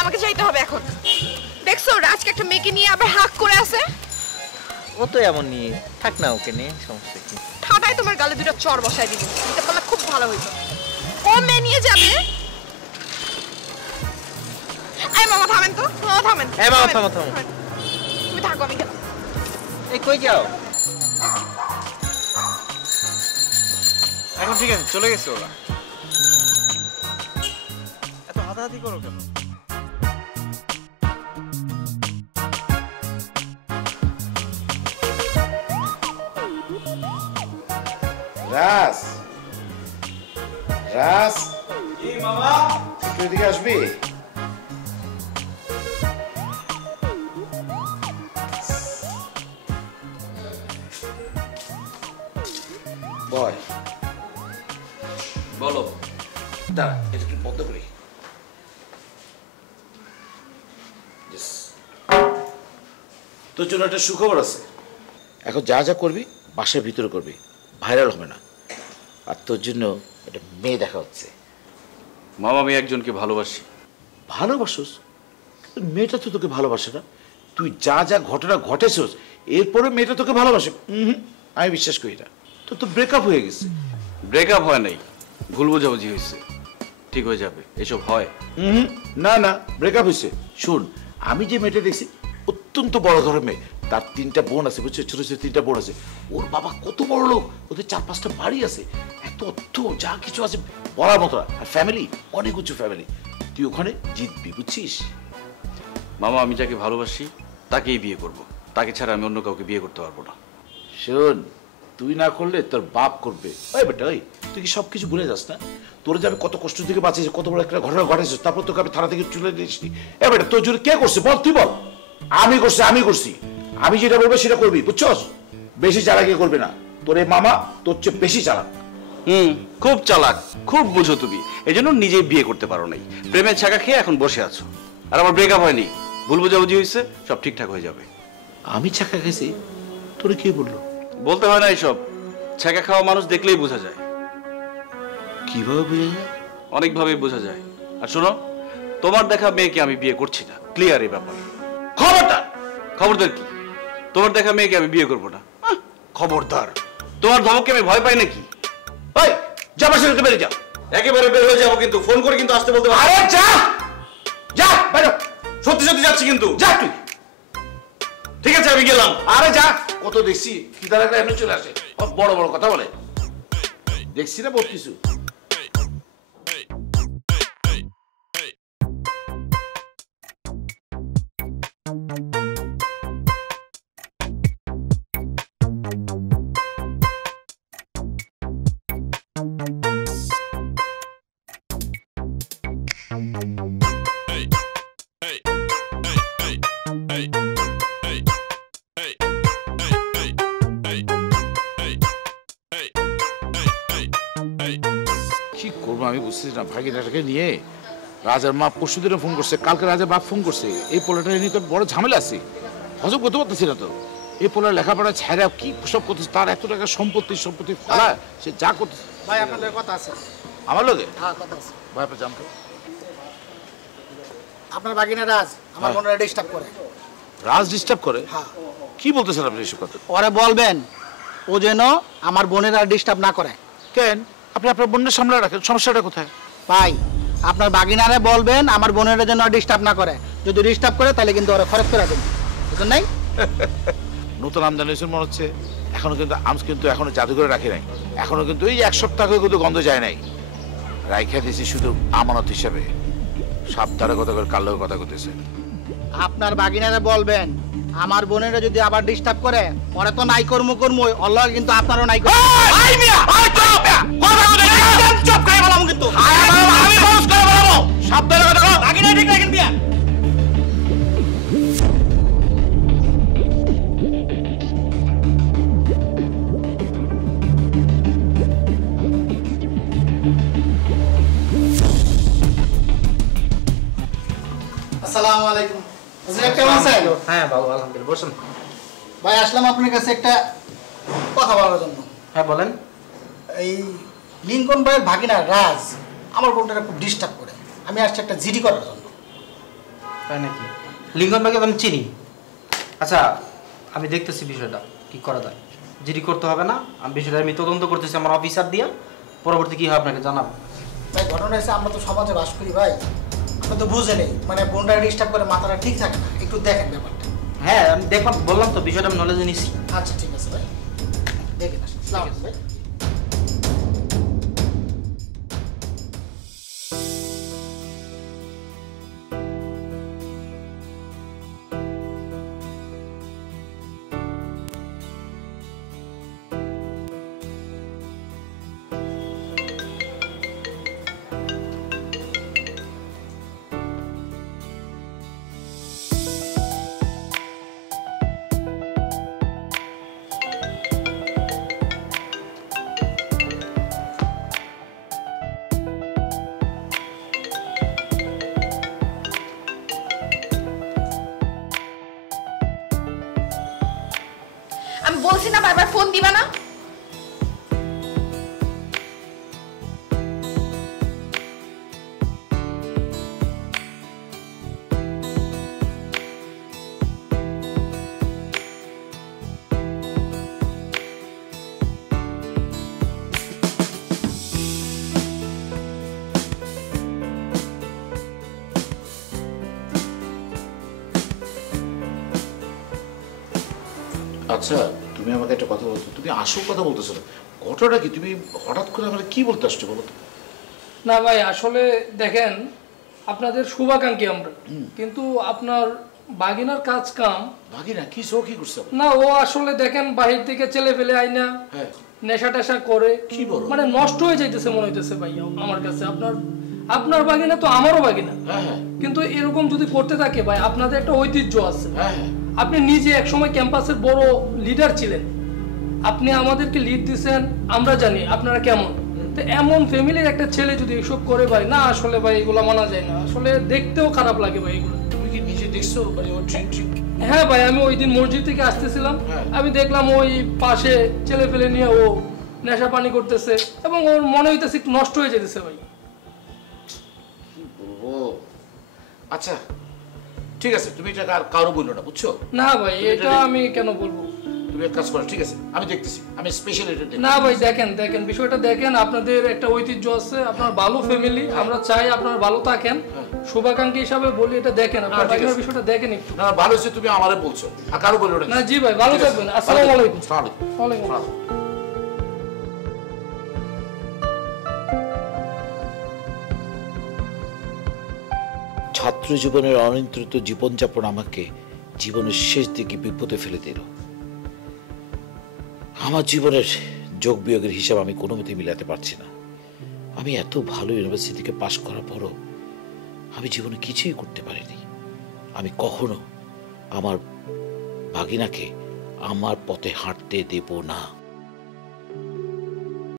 আমাকে যাইতে হবে এখন। দেখছো রাজকে একটা মেয়েকে নিয়ে আবার হাক করে আছে। ও তো এমন নিয়ে থাক না, ওকে নিয়ে সমস্যা কি? ঠাটাই তোমার গালে দুটো চড় বসায় দিবি, এটা বললে খুব ভালো হইতো। ও মেয়ে নিয়ে যাবে। এই মামা থামেন তো, মামা থামেন। এই মামা থামো থামো, তুমি থাকো আমি গেলাম। এই কই যাও? এখন ঠিক আছে, চলে গেছে ওরা। এত হাতাহাতি করো কেন? রাজ, রাজ, কি মামা? একটু এদিকে আসবি? বয় বলো। দাঁড়া, এটা একটু বন্ধ করি। তোর জন্য একটা সুখবর আছে। এখন যা যা করবি বাসার ভিতরে করবি, ভাইরাল হবে না। আর তোর জন্য একটা মেয়ে দেখা হচ্ছে। মামা, আমি একজনকে ভালোবাসি। ভালোবাসোস? মেয়েটা তো তোকে ভালোবাসে না। তুই যা যা ঘটনা ঘটেছস এরপরে মেয়েটা তোকে ভালোবাসে? আমি বিশ্বাস করি না। তোর তো ব্রেকআপ হয়ে গেছে। ব্রেকআপ হয় নাই, ভুল বোঝাবুঝি হয়েছে। ঠিক হয়ে যাবে, এসব হয়। না না, ব্রেকআপ হয়েছে। শুন, আমি যে মেয়েটা দেখছি অত্যন্ত বড় ঘরের মেয়ে। তার 3টা বোন আছে, বুঝছো? ছোট ছোট 3টা বোন আছে। ওর বাবা কত বড় লোক, ওদের 4-5টা বাড়ি আছে, এত অর্থ যা কিছু আছে বলার মতো না। আর ফ্যামিলি অনেক উঁচু ফ্যামিলি। তুই ওখানে জিতবি, বুঝছিস? মামা, আমি যাকে ভালোবাসি তাকেই বিয়ে করব। তাকে ছাড়া আমি অন্য কাউকে বিয়ে করতে পারবো না। শোন, তুই না করলে তোর বাপ করবে। ওই বেটা, ওই তুই কি সবকিছু ভুলে যাস না? তোর যে আমি কত কষ্ট থেকে বাঁচিয়েছি, কত বড় একটা ঘটনা ঘটেছিস, তারপর তোকে আমি থানা থেকে চলে দিয়েছি। এ বেটা, তোর জন্য কে করছে বল? তুই বল। আমি করছি, আমি করছি। আমি যেটা বলবো সেটা করবি, বুঝছস? বেশি চালাকি করবে না। তোর এই মামা তোর চেয়ে বেশি চালাক। খুব চালাক, খুব বুঝো তুমি। এই জন্য নিজেই বিয়ে করতে পারো নাই, প্রেমের ছাকা খেয়ে এখন বসে আছো। আর আমার ব্রেকআপ হয়নি, ভুল বোঝাবুঝি হয়েছে, সব ঠিকঠাক হয়ে যাবে। আমি ছাকা খেয়েছি? তোরে কে বললো? বলতে হয় না এইসব, ছাকা খাওয়া মানুষ দেখলেই বোঝা যায়। কিভাবে বোঝা যায়? অনেকভাবেই বোঝা যায়। আর শোনো, তোমার দেখা মেয়েকে আমি বিয়ে করছি না, ক্লিয়ার এই ব্যাপার। খবরদার! খবরদার কি? তোমার দেখা মেয়েকে আমি বিয়ে করবো না। খবরদার! তোমার ধমকে আমি ভয় পাই নাকি? ওই যা, বাসা থেকে বেরিয়ে যা। একেবারে বের হয়ে যাবো, কিন্তু ফোন করে কিন্তু আসতে বলতে পারো। আরে যা যা, বাইরে। সত্যি সত্যি যাচ্ছি কিন্তু। যা তুই। ঠিক আছে, আমি গেলাম। আরে যা, কত দেখছি কি তার একটা এমনি চলে আসে, বড় বড় কথা বলে। দেখছি না বহুত কিছু। কি করবো আমি বুঝতেছি না। ভাগিনাটাকে নিয়ে রাজার মা পরশু দিনে ফোন করছে, কালকে রাজার বাপ ফোন করছে। এই পোলাটা নিয়ে তো বড় ঝামেলা আছে, হজম করতে পারতেছি না তো। এই পোলার লেখাপড়া ছাড়া কি সব করতেছে, তার এত টাকা সম্পত্তি ফেলা, সে যা করতেছে। ভাই, আপনাদের কথা আছে। আমার লোকে? হ্যাঁ, কথা আছে। ভাই আপনার জানতো আপনার বাগিনা রাজ আমার মনে ডিস্টার্ব করে। রাজ ডিস্টার্ব করে? হ্যাঁ। কি বলতেছেন আপনি এসব কথা? ওরে বলবেন ও যেন আমার বোনের আর ডিস্টার্ব না করে। কেন? আপনি আপনার বোনের সামনে রাখেন, সমস্যাটা কোথায়? ভাই, আপনার বাগিনারে বলবেন আমার বোনের যেন ডিস্টার্ব না করে। যদি ডিস্টার্ব করে তাহলে কিন্তু ওরা খরচ করে দেবেন, বুঝলেন নাই? নতুন আমদানি হয়েছে মনে হচ্ছে। এখনো কিন্তু আমস কিন্তু এখনো জাদুঘরে রাখি নাই। এখনো কিন্তু এই 1 সপ্তাহ কিন্তু গন্ধ যায় নাই। রাইখা দিয়েছি শুধু আমানত হিসাবে। সাবধানে কথা করে কাল্লোর কথা করতেছে। আপনার বাগিনারে বলবেন আমার বোনের যদি আবার ডিস্টার্ব করে, ওরা তো নাই কর্ম আল্লাহ কিন্তু আপনারও নাই কর্ম। সাবধানে কথা কও। বাগিনা ঠিক রাখেন দিয়া। আসসালামু আলাইকুম। হুজুর কেমন আছেন? হ্যাঁ ভালো, আলহামদুলিল্লাহ। বসুন। ভাই, আসলাম আপনার কাছে একটা কথা বলার জন্য। হ্যাঁ বলেন। এই লিঙ্কন ভাইয়ের ভাগিনা রাজ আমার বোনটাকে খুব ডিস্টার্ব করে। আমি আসছি একটা জিডি করার জন্য। তাই নাকি? লিঙ্কন ভাইকে আমি চিনি। আচ্ছা, আমি দেখতেছি বিষয়টা কি করা যায়। জিডি করতে হবে না, আমি বিষয়টা আমি তদন্ত করতেছি আমার অফিসার দিয়ে, পরবর্তী কি হয় আপনাকে জানাবো। ভাই ঘটনা হচ্ছে আমরা তো সমাজে বাস করি ভাই, আমরা তো বুঝে নেই, মানে বোনটা ডিস্টার্ব করে মাথাটা ঠিক থাকে না, একটু দেখেন ব্যাপারটা। হ্যাঁ, আমি দেখলাম, বললাম তো বিষয়টা আমি নলেজে নিছি। আচ্ছা ঠিক আছে ভাই, দেখে আসি। আসসালামু আলাইকুম ভাই। আমি বলছি না বারবার ফোন দিবা না। আচ্ছা, তুমি আমাকে একটা কথা বলতো, তুমি আসল কথা বলতেছো না, ঘটনাটা কি? তুমি হঠাৎ করে আমার কি বলতে আসছো বলো তো? না ভাই, আসলে দেখেন, আপনাদের শুভাকাঙ্ক্ষী আমরা, কিন্তু আপনার বাগিনার কাজ কাম ভাগিনা কি শো কি করছে? না, ও আসলে দেখেন বাহির থেকে ছেলে ফেলে আইনা হ্যাঁ, নেশা টেশা করে কি বলো? মানে নষ্ট হয়ে যাইতেছে মনে হইতেছে ভাই আমার কাছে। আপনার বাগিনা তো আমারও বাগিনা, হ্যাঁ হ্যাঁ কিন্তু এরকম যদি করতে থাকে ভাই, আপনাদের একটা ঐতিহ্য আছে। হ্যাঁ হ্যাঁ, আপনি নিজে একসময় ক্যাম্পাসের বড় লিডার ছিলেন, আপনি আমাদেরকে লিড দিছেন, আমরা জানি আপনারা কেমন। তো এমন ফ্যামিলির একটা ছেলে যদি এসব করে ভাই, না আসলে ভাই এগুলো মানা যায় না, আসলে দেখতেও খারাপ লাগে ভাই এগুলো। তুমি কি নিজে দেখছো মানে ও ড্রিঙ্ক ড্রিঙ্ক? হ্যাঁ ভাই, আমি ওই দিন মসজিদ থেকে আসতেছিলাম, হ্যাঁ। আমি দেখলাম ওই পাশে ছেলে ফেলে নিয়ে ও নেশা পানি করতেছে এবং ওর মনে হইতেছে একটু নষ্ট হয়ে যেতেছে ভাই। কি বলবো? আচ্ছা ঠিক আছে, তুমি এটা আর কারো বললো না, বুঝছো? না ভাই, এটা আমি কেন বলবো? তুমি এক কাজ করো, ঠিক আছে আমি দেখতেছি, আমি স্পেশাল এটা দেখি। না ভাই, দেখেন দেখেন বিষয়টা দেখেন, আপনাদের একটা ঐতিহ্য আছে, আপনার ভালো ফ্যামিলি, আমরা চাই আপনার ভালো থাকেন, শুভাকাঙ্ক্ষী হিসাবে বলি, এটা দেখেন, আপনার ঠিক আছে। বাগিনার বিষয়টা দেখেন একটু। না ভালো হচ্ছে, তুমি আমারে বলছো, আর কারো বললো না জি ভাই, ভালো থাকবেন। আসসালামু আলাইকুম। ওয়ালাইকুম আসসালাম। ছাত্র জীবনের অনিয়ন্ত্রিত জীবনযাপন আমাকে জীবনের শেষ দিকে বিপদে ফেলে দিল। আমার জীবনের যোগ বিয়োগের হিসাব আমি কোনো মতে মিলাতে পারছি না। আমি এত ভালো ইউনিভার্সিটি থেকে পাশ করার পরও আমি জীবনে কিছুই করতে পারিনি। আমি কখনো আমার ভাগিনাকে আমার পথে হাঁটতে দেব না।